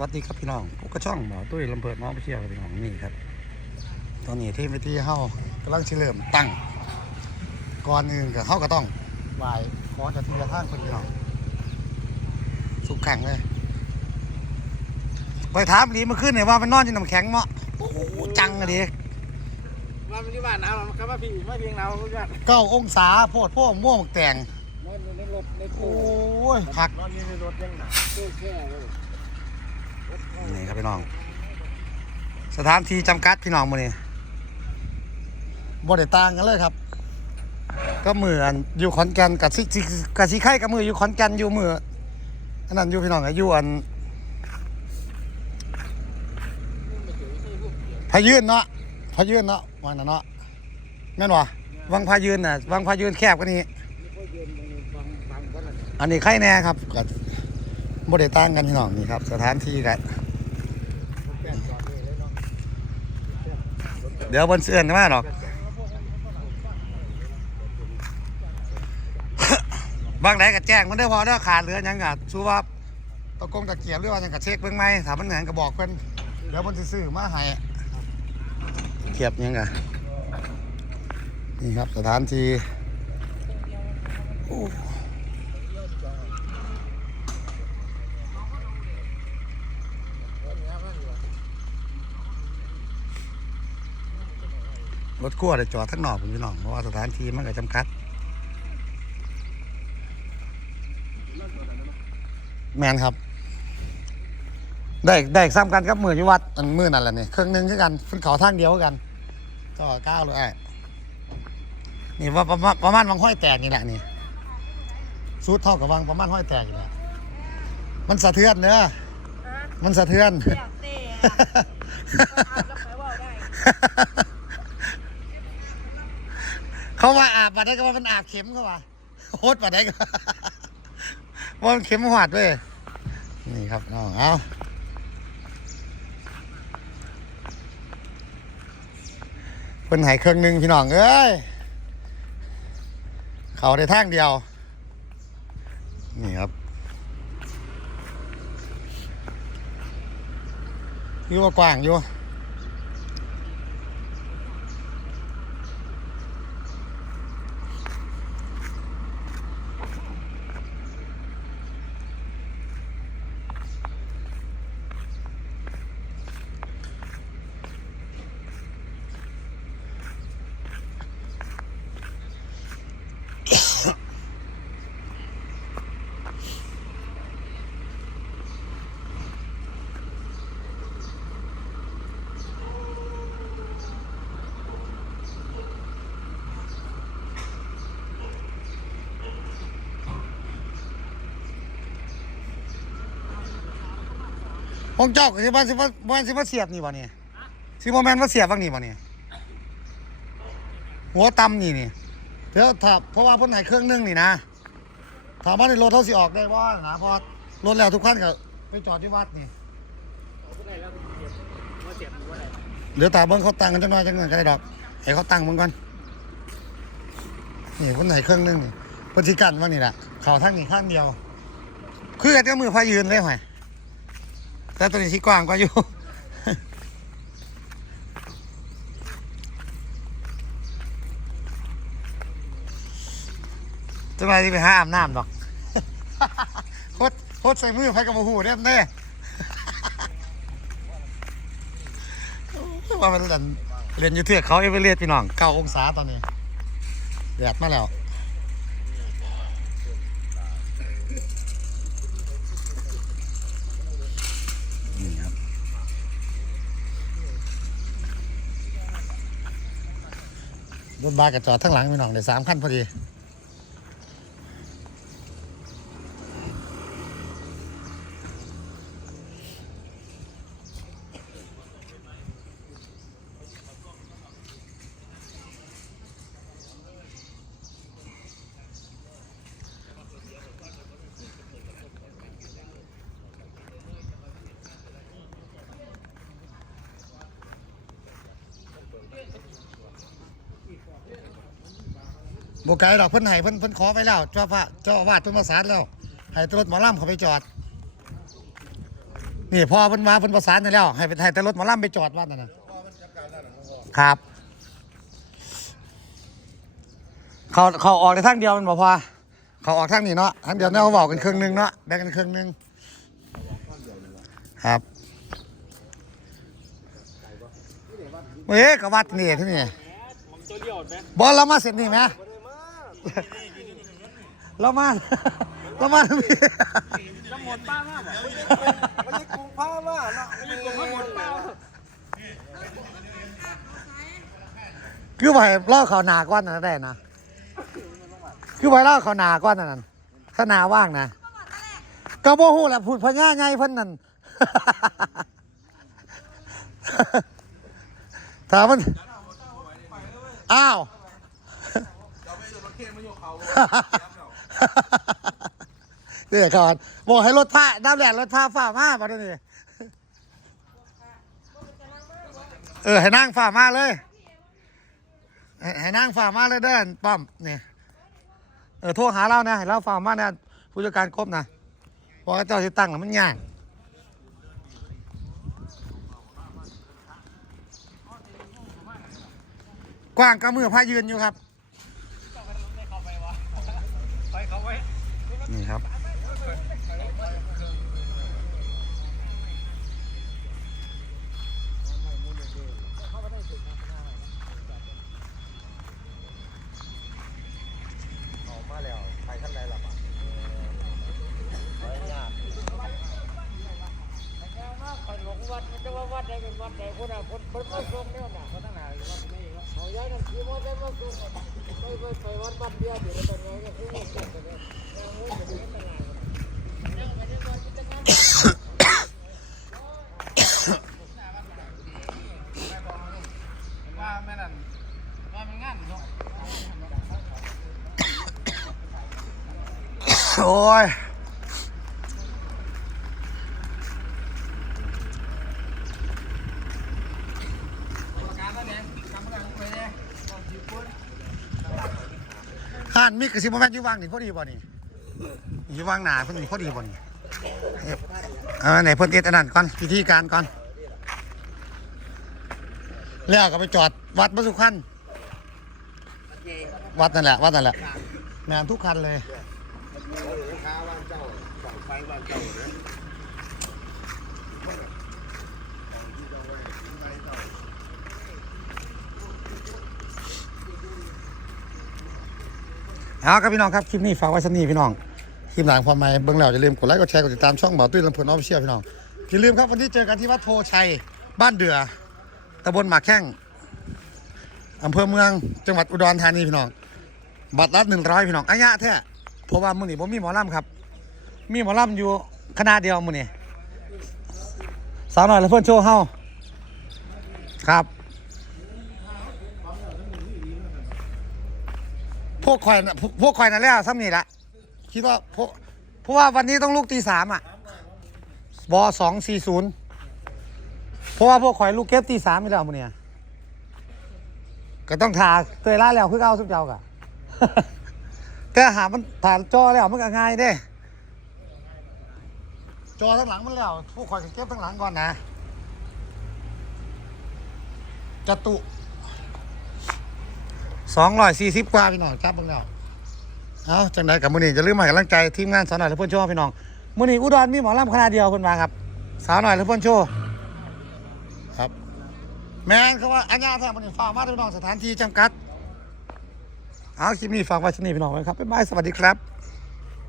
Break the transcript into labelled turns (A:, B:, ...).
A: วัสดีครับพี่น้องพวกกระช่องหมอตุ้ยลำเพิดน้องไปเที่ยวพี่น้องนี่ครับ ตอนนี้ที่ไปที่เฮากำลังสิเริ่มตั้งก่อนอื่นก็เฮาก็ต้องไหว้ขอเจะทีละทางคนพี่น้องสุขแข็งเลยไปถามหลีเมื่อคืนเนี่ยว่ามันนอนอยู่น้ำแข็งเมาะโอ้โหจังอะดิ
B: ว่ามันที่บ้านหนาวมันก็ว่าพี่ไม่เพียงหนาวทุกอย่าง
A: เก้าองศาโพดพ่อม่วงแต่ง
B: นอนอยู่ในรถใน
A: โอ้
B: ตู้
A: ยพัก
B: นอนอยู่ในรถยังหนาวตู้แค่เลย
A: นี่ครับพี่น้อง สถานที่จำกัดพี่น้องมือนี่บ่ได้ต่างกันเลยครับ ก็มืออันอยู่ขอนแก่นกับสิกับสิไข่กับมืออยู่ขอนแก่นอยู่มืออันนั้นอยู่พี่น้องอายุอันพายืนเนาะพายืนเนาะวันนั้นเนาะแม่นวะวังพายืนน่ะวังพายืนแคบกว่านี้
B: นี่ก็ยืนอยู่ฟังฟังก็นั่น
A: อันนี้ไข่แน่ครับก็บ่ได้ต่างกันพี่น้องนี่ครับ สถานที่กัน
B: แป้งจอดเลยเลยเนาะ
A: เดี๋ยวบนเสื่อนมาหรอกบางไหนก็แจ้งมันได้พอเด้อขาดเหลือยังก็ชูว่าตะกงตะเกียบหรือว่ายังก็เช็คเบิ่งไหมถามมันเหยังก็บอกเพิ่นเดี๋ยวเพิ่นสิซื้อมาให้เกียบยังก็นี่ครับสถานที่ รถขั้วได้จอดทั้งนอกผมพี่น้องเพราะว่าสถานที่มันก็จำกัด แมนครับ ได้ได้ซ้ำกันกับมืออยู่วัดอันมือนั่นแหละนี่เครื่องหนึงคือกันขึ้นเขาทางเดียวคือกันก็ก้าวเลยไอ้นี่ว่าประมาณประมาณวังห้อยแตกนี่แหละนี่สูดเท่ากับวังประมาณห้อยแตกนี่แหละมันสะเทือนเนอะมันสะเทือน
C: อยากเตะอะอาบแล้วค่อยเว่าได้
A: เขาว่าอาบมาได้ก็ว่ามันอาบเข็มเขาว่าโคตรมาได้ก็ว่ามันเข็มหวาดเว้ยนี่ครับเอาเอาเพิ่นหายเครื่องหนึงพี่น้องเอ้ยเขาได้ทางเดียว นี่ครับอยู่ว่ากว้างอยู่ ของเจ้าก็สิว่าสิว่าบ่แม่นสิว่าเสียบนี่บ่เนี่ยสิบ่แม่นว่าเสียบบังนี่บ่เนี่ยหัวต่ำนี่นี่เดี๋ยวถ้าเพราะว่าเพิ่นให้เครื่องหนึงนี่นะถามว่าในรถเฮาสิออกได้บ่นะเพราะรถแล้วทุกคันก็ไปจอดที่วัดนี่
B: เดี๋
A: ยวตาเบิ่งเขาตังกันจังหน่อยจังหน่อยก็ได้ดอกให้เขาตังเบิ่งก่อนนี่เพิ่นให้เครื่องหนึงนี่เพิ่นสิกั้นว่านี่ล่ะเข้าทางนี้ข้างเดียวคือกับเจ้ามือพายืนเลยห่วย แต่ตัวนี้สิกว้างกว่าอยู่จะมาที่ไปหาอาบน้ำดอกโคตรโคตรใส่มือไฟกับหูเน่แน่ว่ามันเล่นเล่นอยู่เทือกเขาเอเวอเรสต์พี่น้องเก้าองศาตอนนี้แดดมาแล้ว นี่ครับ รถบาสกับจอดทั้งหลังพี่น้องเด้สามขั้นพอดี บไกลดอกเพิ่นให้เพิ่นเพิ่นขอไปแล้วเจ้าพระเจ้าอาวาสเพิ่นประสานแล้วให้รถหมอลำเขาไปจอด นี่พอเพิ่นมาเพิ่นประสานให้แล้ว ให้ไปให้แต่รถหมอลำไปจอดวัดนั่นน่ะครับ เขาเขาออกในทางเดียวมันบ่พอเขาออกทางนี้เนาะทางเดียวเนี่ยเขาบอกกันครึ่งหนึงเนาะแบ่งกันครึ่งหนึงครับเฮ้ยก็วัดนี่ที่นี่
B: ผมตัวเดียวไหม
A: บอลเรามาเสร็จนี่ไหม เรามาเรามาทำไม
B: น้ำหมดป้ามากเหรอ
C: ไม่ใช่กรุงผ้าว่าเนาะ
B: ไม่กลัวน้ำหมดป้า
A: คือไปล่าเขาหนาก้อนนั้นได้นะคือไปล่าเขาหนาก้อนนั้นถ้าหนาว่างนะก็โมโหแหละพูดพญาไงพิ่นนั่นถามมันอ้าว เดี๋ยก่อนบอกให้รถผ้าน้ำแหลกรถผ้าฝ่ามามาด้วยนี่เออให้นั่งฝ่ามาเลย ให้นั่งฝ่ามาเลยเด้อป้อมเนี่ยเออโทรหาเราเนี่ยให้เราฝ่ามาเนี่ยผู้จัดการครบนะเพราะเจ้าจะตั้งน่ะมันยากกว้างก็มือพายืนอยู่ครับ
B: ไปเขาไว้
A: นี่ครับ
B: มาแล้วไปข้างในหลับอะคนหลงวัดมันจะว่าวัดใดเป็นวัดใดคนอะคนคนมาส่งเนี่ยน่ะคนตั้งหนาวัดไม่เองเขาย้ายนั่นคือว่าได้มาส่งไปไปไปวัดบ้านเดียวเดี๋ยวตอนนี้ก็คือว่าส่งไปเนี่ยยังงูจะเป็นตลาดยังไม่ได้วัดจะงานว่าแม่นั่นว่ามันงานเนาะ
A: โอ้ย
B: การนั่นเองกำลังไปเลย
A: ห่านมิกกับซิโมแมนอยู่ว่างนี่พอดีบ่นี่อยู่ว่างหนาเพิ่นนี่พอดีบ่นี่เออไหนเพิ่นเอ็ดอันนั้นก่อนพิธีการก่อนแล้วก็ไปจอดวัดพระสุขันวัดนั่นแหละวัดนั่นแหละแมนทุกคันเลย เอาครับพี่น้องครับคลิปนี้ฝากไว้สักนี้พี่น้องคลิปหลังพอมาเบื้องแล้วอย่าลืมกดไลค์กดแชร์กดติดตามช่องเบาตุ้ยลำเพลินออฟฟิเชียลพี่น้องอย่าลืมครับวันนี้เจอกันที่วัดโพชัยบ้านเดือตำบลหมากแข้งอำเภอเมืองจังหวัดอุดรธานีพี่น้องบัตรละหนึ่งร้อยพี่น้องอายะแท้เพราะว่ามือนี้ผมมีหมอลำครับ มีหมอลำอยู่คณะเดียวมือนี้สาวหน่อยและเพื่อนโชว์เฮาครับ พวกคอยน่ะพวกพวกคอยนั่นแหละซ้ำนี่ละคิดว่าเพราะเพราะว่าวันนี้ต้องลูกตีสามอะบอสองสี่ศูนย์เพราะว่าพวกคอยลูกเก็บตีสามไม่ได้เอามาเนี่ยก็ต้องทาเตยล่าแล้วคือเอาสุดเจ้ากะ แต่หามันถ่ายจอแล้วมันก็ง่ายเด้ จอทั้งหลังมันแล้วพวกคอยก็เก็บทั้งหลังก่อนนะจตุ สองร้อยสี่สิบกว่าพี่น้องครับเบิ่งแล้วเอาจังไดกับมือนี้จะลืมมาให้กำลังใจทีมงานสาวหน่อยและเพื่อนโชว์พี่น้องมือนี้อุดรมีหมอลำคณะเดียวเพิ่นมาครับ สาวหน่อยและเพื่อนโชว์ครับ แมนเขาว่าอัญญาแท้มันนี่ฝากมาด้วยพี่น้องสถานที่จำกัดเอาคลิปนี้ฝากไว้ชนีพี่น้องไว้ครับบ๊ายบายสวัสดีครับ